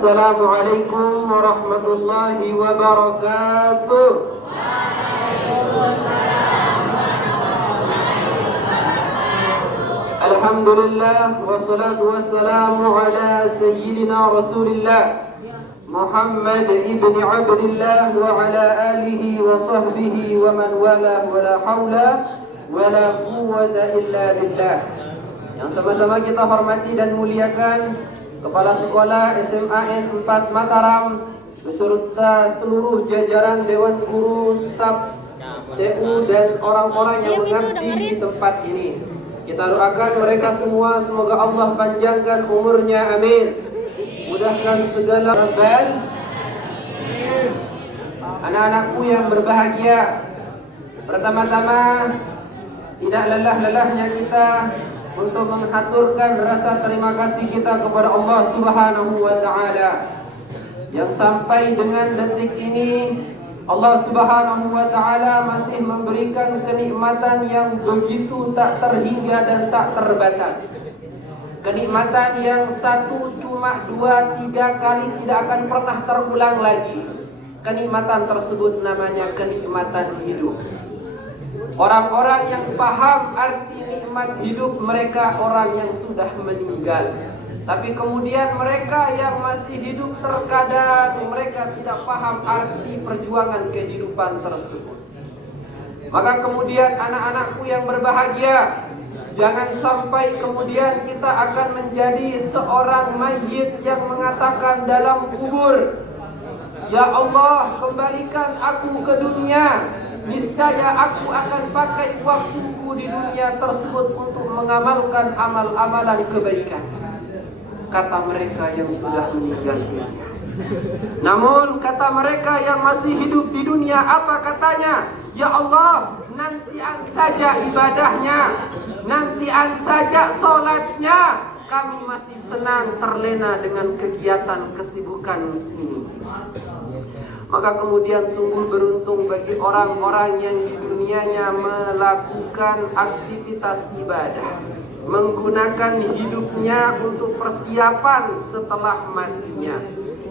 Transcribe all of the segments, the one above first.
Assalamualaikum warahmatullahi wabarakatuh. Alhamdulillah wassalatu wassalamu ala sayyidina Rasulillah Muhammad ibn Abdullah wa ala alihi wa sahbihi wa man wala wa la hawla wa la quwwata illa billah. Yang sama-sama kita hormati dan muliakan Kepala Sekolah SMA N 4 Mataram beserta seluruh jajaran Dewan Guru, staf TU dan orang-orang yang mengabdi di tempat ini. Kita doakan mereka semua semoga Allah panjangkan umurnya, amin. Mudahkan segala rebel. Anak-anakku yang berbahagia, pertama-tama tidak lelah-lelahnya kita untuk mengaturkan rasa terima kasih kita kepada Allah Subhanahu wa Ta'ala yang sampai dengan detik ini Allah Subhanahu wa Ta'ala masih memberikan kenikmatan yang begitu tak terhingga dan tak terbatas. Kenikmatan yang satu cuma 2-3 kali tidak akan pernah terulang lagi. Kenikmatan tersebut namanya kenikmatan hidup. Orang-orang yang paham arti nikmat hidup mereka orang yang sudah meninggal. Tapi kemudian mereka yang masih hidup terkadang mereka tidak paham arti perjuangan kehidupan tersebut. Maka kemudian anak-anakku yang berbahagia, jangan sampai kemudian kita akan menjadi seorang mayit yang mengatakan dalam kubur, "Ya Allah, kembalikan aku ke dunia. Niscaya aku akan pakai waktuku di dunia tersebut untuk mengamalkan amal-amalan kebaikan." Kata mereka yang sudah meninggal dunia. Namun kata mereka yang masih hidup di dunia, apa katanya? "Ya Allah, nantian saja ibadahnya, nantian saja sholatnya. Kami masih senang terlena dengan kegiatan kesibukan ini." Maka kemudian sungguh beruntung bagi orang-orang yang di dunianya melakukan aktivitas ibadah, menggunakan hidupnya untuk persiapan setelah matinya.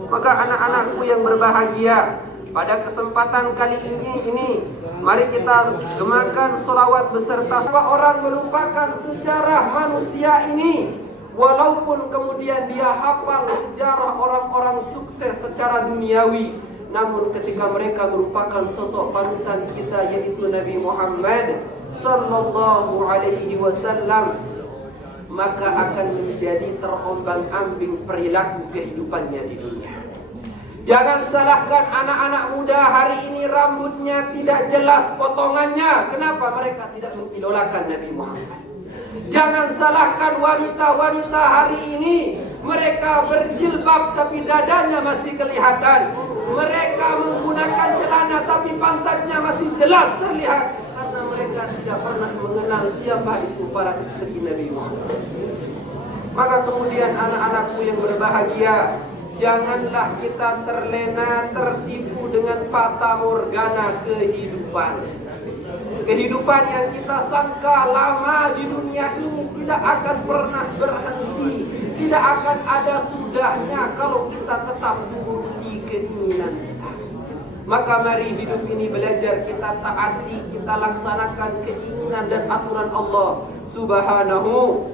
Maka anak-anakku yang berbahagia, pada kesempatan kali ini mari kita gemakan sholawat beserta. Orang melupakan sejarah manusia ini, walaupun kemudian dia hafal sejarah orang-orang sukses secara duniawi, namun ketika mereka merupakan sosok panutan kita yaitu Nabi Muhammad sallallahu alaihi wasallam, maka akan menjadi terombang-ambing perilaku kehidupannya di dunia. Jangan salahkan anak-anak muda hari ini rambutnya tidak jelas potongannya. Kenapa mereka tidak mengidolakan Nabi Muhammad? Jangan salahkan wanita-wanita hari ini, mereka berjilbab tapi dadanya masih kelihatan. Mereka menggunakan celana tapi pantatnya masih jelas terlihat, karena mereka tidak pernah mengenal siapa itu para istri Nabi Muhammad. Maka kemudian anak-anakku yang berbahagia, janganlah kita terlena, tertipu dengan fata morgana kehidupan. Kehidupan yang kita sangka lama di dunia ini tidak akan pernah berhenti, tidak akan ada sudahnya kalau kita tetap menuruti keinginan kita. Maka mari hidup ini belajar kita taati, kita laksanakan keinginan dan aturan Allah Subhanahu.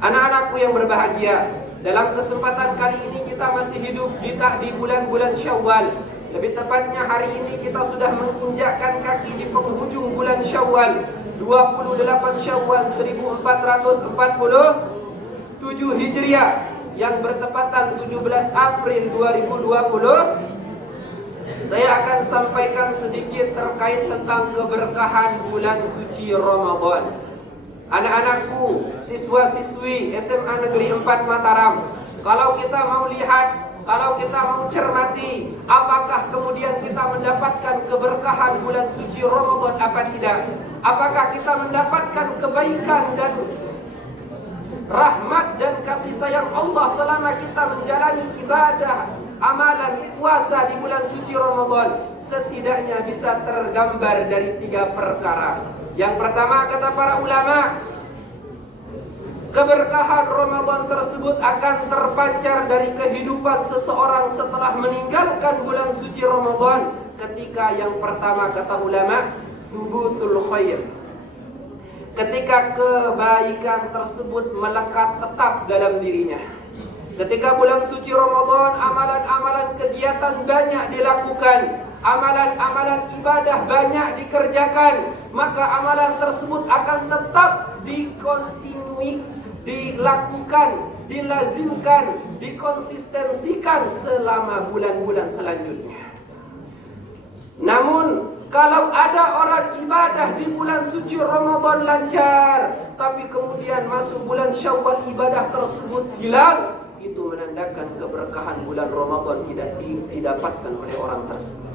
Anak-anakku yang berbahagia, dalam kesempatan kali ini kita masih hidup di bulan-bulan Syawal. Lebih tepatnya hari ini kita sudah menginjakkan kaki di penghujung bulan Syawal, 28 Syawal 1447 Hijriah yang bertepatan 17 April 2020. Saya akan sampaikan sedikit terkait tentang keberkahan bulan suci Ramadan. Anak-anakku, siswa-siswi SMA Negeri 4 Mataram, kalau kita mau lihat, kalau kita mau cermati, apakah kemudian kita mendapatkan keberkahan bulan suci Ramadan apa tidak? Apakah kita mendapatkan kebaikan dan rahmat dan kasih sayang Allah selama kita menjalani ibadah, amalan, puasa di bulan suci Ramadan? Setidaknya bisa tergambar dari 3 perkara. Yang pertama kata para ulama, Keberkahan Ramadan tersebut akan terpancar dari kehidupan seseorang setelah meninggalkan bulan suci Ramadan. Ketika yang pertama kata ulama, thubutul khair. Ketika kebaikan tersebut melekat tetap dalam dirinya. Ketika bulan suci Ramadan, amalan-amalan kegiatan banyak dilakukan, amalan-amalan ibadah banyak dikerjakan, maka amalan tersebut akan tetap dikontinui, dilakukan, dilazimkan, dikonsistensikan selama bulan-bulan selanjutnya. Namun kalau ada orang ibadah di bulan suci Ramadan lancar, tapi kemudian masuk bulan Syawal ibadah tersebut hilang, itu menandakan keberkahan bulan Ramadan tidak didapatkan oleh orang tersebut.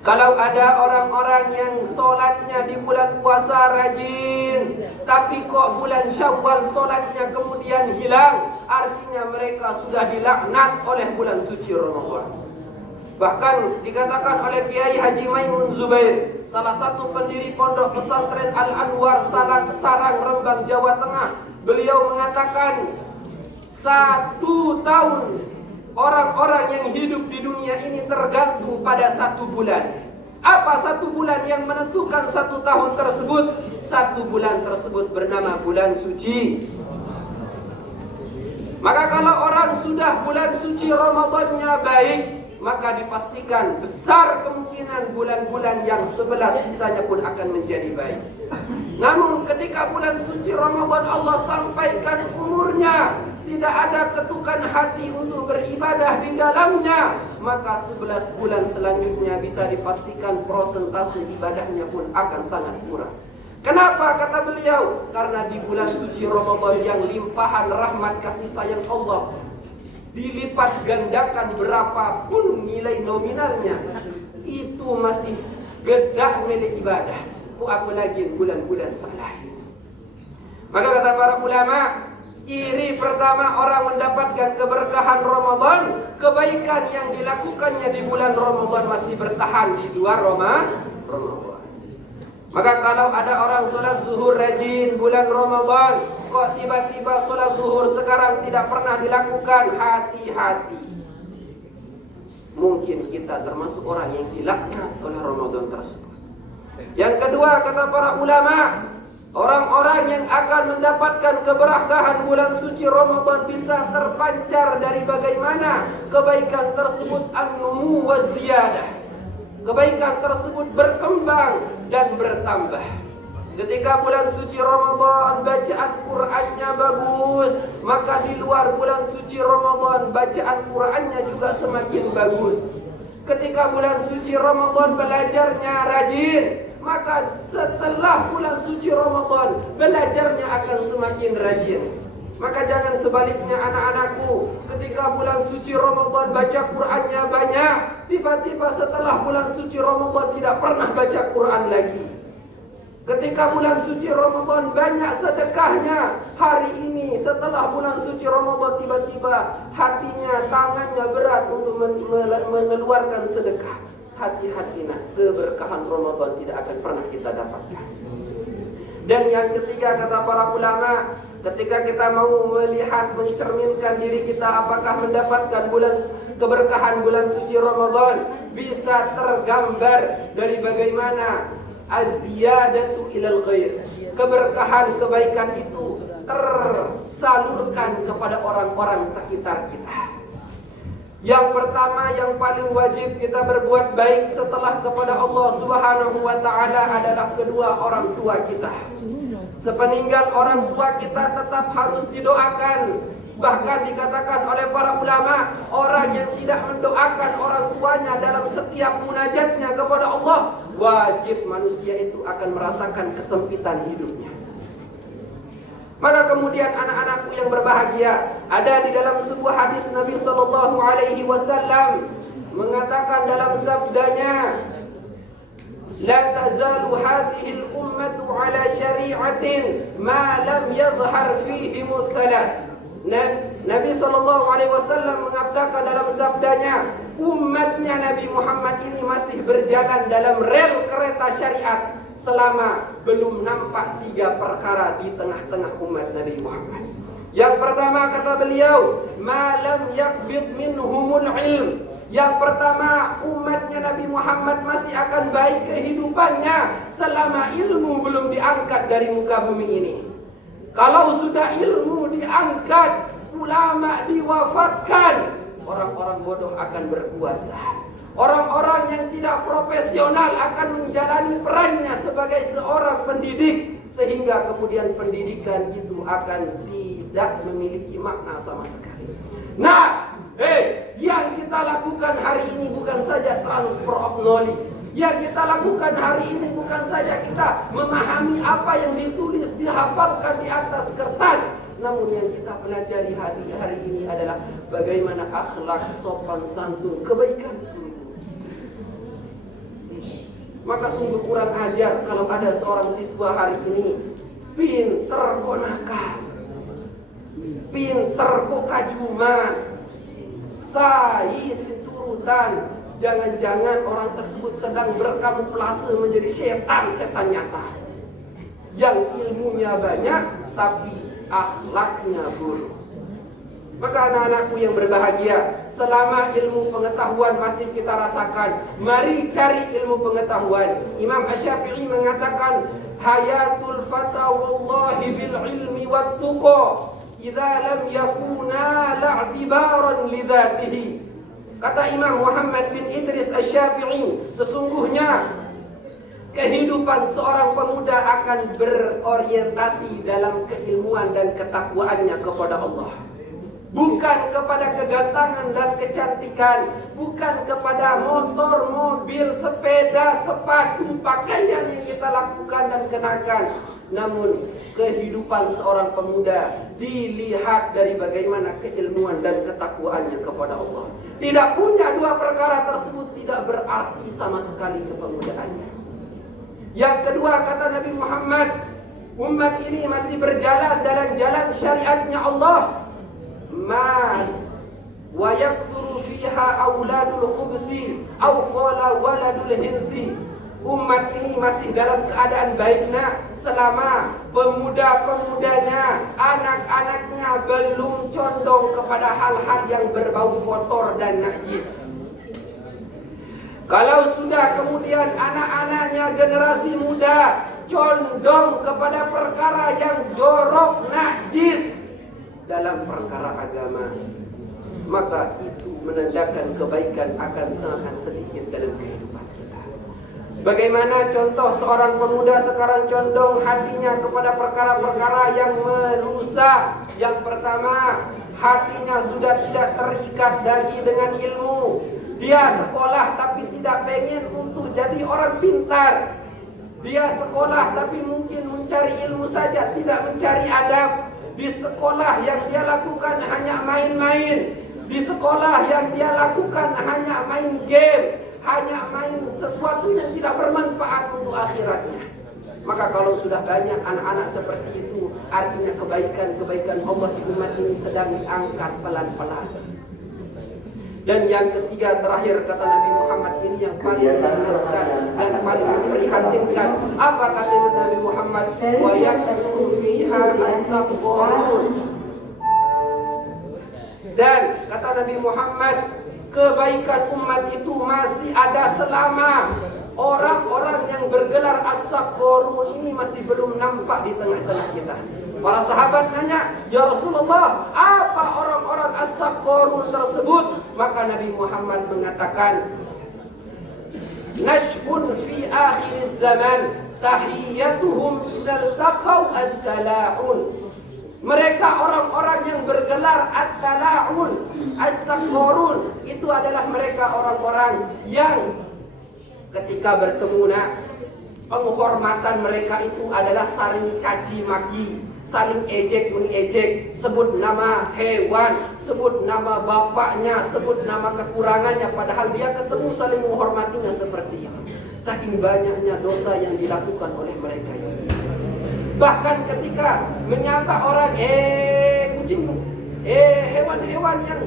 Kalau ada orang-orang yang sholatnya di bulan puasa rajin, tapi kok bulan Syawal sholatnya kemudian hilang, artinya mereka sudah dilaknat oleh bulan suci Ramadan. Bahkan dikatakan oleh Kiai Haji Maimun Zubair, salah satu pendiri pondok pesantren Al-Anwar Sarang, Rembang, Jawa Tengah, beliau mengatakan 1 tahun orang-orang yang hidup di dunia ini tergantung pada 1 bulan. Apa 1 bulan yang menentukan 1 tahun tersebut? 1 bulan tersebut bernama bulan suci. Maka kalau orang sudah bulan suci Ramadannya baik, maka dipastikan besar kemungkinan bulan-bulan yang 11 sisanya pun akan menjadi baik. Namun ketika bulan suci Ramadan Allah sampaikan umurnya, tidak ada ketukan hati untuk beribadah di dalamnya, maka 11 bulan selanjutnya bisa dipastikan prosentase ibadahnya pun akan sangat kurang. Kenapa kata beliau? Karena di bulan suci Ramadan yang limpahan rahmat kasih sayang Allah dilipat gandakan berapapun nilai nominalnya, itu masih geda milik ibadah. Apalagi bulan-bulan saleh. Maka kata para ulama, ciri pertama orang mendapatkan keberkahan Ramadan, kebaikan yang dilakukannya di bulan Ramadan masih bertahan di luar Ramadan. Maka kalau ada orang sholat zuhur rajin bulan Ramadan, kok tiba-tiba sholat zuhur sekarang tidak pernah dilakukan, hati-hati. Mungkin kita termasuk orang yang dilaknat oleh Ramadan tersebut. Yang kedua kata para ulama, orang-orang yang akan mendapatkan keberkahan bulan suci Ramadan bisa terpancar dari bagaimana kebaikan tersebut an-numu wa ziyadah. Kebaikan tersebut berkembang dan bertambah. Ketika bulan suci Ramadan bacaan Qur'annya bagus, maka di luar bulan suci Ramadan bacaan Qur'annya juga semakin bagus. Ketika bulan suci Ramadan belajarnya rajin, maka setelah bulan suci Ramadan belajarnya akan semakin rajin. Maka jangan sebaliknya anak-anakku, ketika bulan suci Ramadan baca Qur'annya banyak, tiba-tiba setelah bulan suci Ramadan tidak pernah baca Qur'an lagi. Ketika bulan suci Ramadan banyak sedekahnya, hari ini setelah bulan suci Ramadan tiba-tiba hatinya, tangannya berat untuk mengeluarkan sedekah. Hati-hati nak, keberkahan Ramadan tidak akan pernah kita dapatkan. Dan yang ketiga kata para ulama, ketika kita mau melihat, mencerminkan diri kita apakah mendapatkan keberkahan bulan suci Ramadan, bisa tergambar dari bagaimana az-ziyadatu ilal ghair. Keberkahan kebaikan itu tersalurkan kepada orang-orang sekitar kita. Yang pertama, yang paling wajib kita berbuat baik setelah kepada Allah Subhanahu wa ta'ala adalah kedua orang tua kita. Sepeninggal orang tua kita tetap harus didoakan. Bahkan dikatakan oleh para ulama, orang yang tidak mendoakan orang tuanya dalam setiap munajatnya kepada Allah, wajib manusia itu akan merasakan kesempitan hidupnya. Maka kemudian anak-anakku yang berbahagia, ada di dalam sebuah hadis Nabi sallallahu alaihi wasallam mengatakan dalam sabdanya, la tazalu hadhihi al-ummatu ala syari'atin ma lam yadhhar fihi musalat. Nabi sallallahu alaihi wasallam mengatakan dalam sabdanya, umatnya Nabi Muhammad ini masih berjalan dalam rel kereta syariat selama belum nampak 3 perkara di tengah-tengah umat Nabi Muhammad. Yang pertama kata beliau, malam yakbid minhumul ilm. Yang pertama, umatnya Nabi Muhammad masih akan baik kehidupannya selama ilmu belum diangkat dari muka bumi ini. Kalau sudah ilmu diangkat, ulama diwafatkan, orang-orang bodoh akan berkuasa. Orang-orang yang tidak profesional akan menjalani perannya sebagai seorang pendidik, sehingga kemudian pendidikan itu akan tidak memiliki makna sama sekali. Nah, yang kita lakukan hari ini bukan saja transfer of knowledge. Yang kita lakukan hari ini bukan saja kita memahami apa yang ditulis, dihafalkan di atas kertas. Namun yang kita pelajari hari ini adalah bagaimana akhlak, sopan santun, kebaikan. Maka sungguh kurang ajar kalau ada seorang siswa hari ini pinter kok nakal, pinter kok kajuman, sais turutan. Jangan-jangan orang tersebut sedang berkamuflase menjadi setan nyata yang ilmunya banyak tapi akhlaknya buruk. Maka anak-anakku yang berbahagia, selama ilmu pengetahuan masih kita rasakan, mari cari ilmu pengetahuan. Imam Asy-Syafi'i mengatakan, hayatul fata wallahi bil ilmi wat tuqa idza lam yakuna la'tibaran li dzatihi. Kata Imam Muhammad bin Idris Asy-Syafi'i, sesungguhnya kehidupan seorang pemuda akan berorientasi dalam keilmuan dan ketakwaannya kepada Allah. Bukan kepada kegantangan dan kecantikan, bukan kepada motor, mobil, sepeda, sepatu, pakaian yang kita lakukan dan kenakan. Namun kehidupan seorang pemuda dilihat dari bagaimana keilmuan dan ketakwaannya kepada Allah. Tidak punya 2 perkara tersebut tidak berarti sama sekali kepemudaannya. Yang kedua kata Nabi Muhammad, umat ini masih berjalan dalam jalan syariatnya Allah. Mal wa yakthuru fiha auladul khubsi aw qala waladul hinsi. Umat ini masih dalam keadaan baiknya selama pemuda-pemudanya, anak-anaknya belum condong kepada hal-hal yang berbau kotor dan najis. Kalau sudah kemudian anak-anaknya generasi muda condong kepada perkara yang jorok, najis dalam perkara agama, maka itu menandakan kebaikan akan sangat sedikit dalam kehidupan kita. Bagaimana contoh seorang pemuda sekarang condong hatinya kepada perkara-perkara yang merusak. Yang pertama, hatinya sudah tidak terikat lagi dengan ilmu. Dia sekolah tapi tidak pengen untuk jadi orang pintar. Dia sekolah tapi mungkin mencari ilmu saja, tidak mencari adab. Di sekolah yang dia lakukan hanya main-main. Di sekolah yang dia lakukan hanya main game, hanya main sesuatu yang tidak bermanfaat untuk akhiratnya. Maka kalau sudah banyak anak-anak seperti itu, artinya kebaikan-kebaikan Allah di umat ini sedang diangkat pelan-pelan. Dan yang ketiga terakhir kata Nabi Muhammad ini yang paling mengenaskan dan paling memprihatinkan. Apa kata Nabi Muhammad? Wa yakthuru fiha as-sabqun. Dan kata Nabi Muhammad, kebaikan umat itu masih ada selama orang-orang yang bergelar as-sabqun ini masih belum nampak di tengah-tengah kita. Para sahabat nanya, ya Rasulullah, apa orang-orang as-sabqun tersebut? Maka Nabi Muhammad mengatakan, nashbun fi akhir zaman tahiyyatuhum saltaqaw at-tala'un. Mereka orang-orang yang bergelar at-tala'un, as-sabqun, itu adalah mereka orang-orang yang ketika bertemu, penghormatan mereka itu adalah saling caci maki, saling ejek mengejek, sebut nama hewan, sebut nama bapaknya, sebut nama kekurangannya, padahal dia ketemu saling menghormatinya seperti itu. Saking banyaknya dosa yang dilakukan oleh mereka ini. Bahkan ketika menyapa orang, kucing, hewan-hewan yang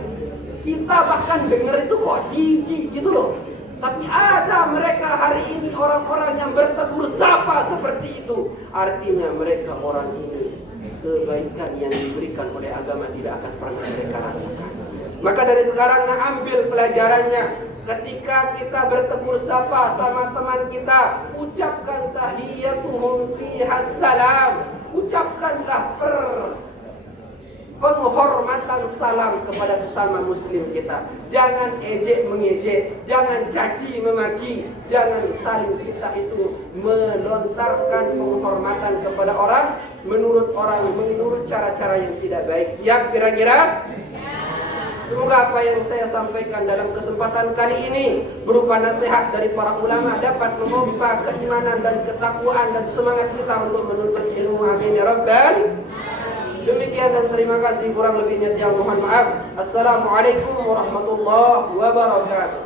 kita bahkan dengar itu kok jijik gitu loh. Tapi ada mereka hari ini orang-orang yang bertegur sapa seperti itu. Artinya mereka orang ini kebaikan yang diberikan oleh agama tidak akan pernah mereka rasakan. Maka dari sekarang ambil pelajarannya. Ketika kita bertegur sapa sama teman kita, ucapkan tahiyatuhum fihas salam. Ucapkanlah penghormatan salam kepada sesama muslim kita. Jangan ejek mengejek, jangan caci memaki, jangan saling kita itu melontarkan penghormatan kepada orang menurut cara-cara yang tidak baik. Siap kira-kira? Semoga apa yang saya sampaikan dalam kesempatan kali ini berupa nasihat dari para ulama dapat memompa keimanan dan ketakwaan dan semangat kita untuk menuntut ilmu. Amin ya rabbal. Demikian dan terima kasih, kurang lebihnya yang mohon maaf. Assalamualaikum warahmatullahi wabarakatuh.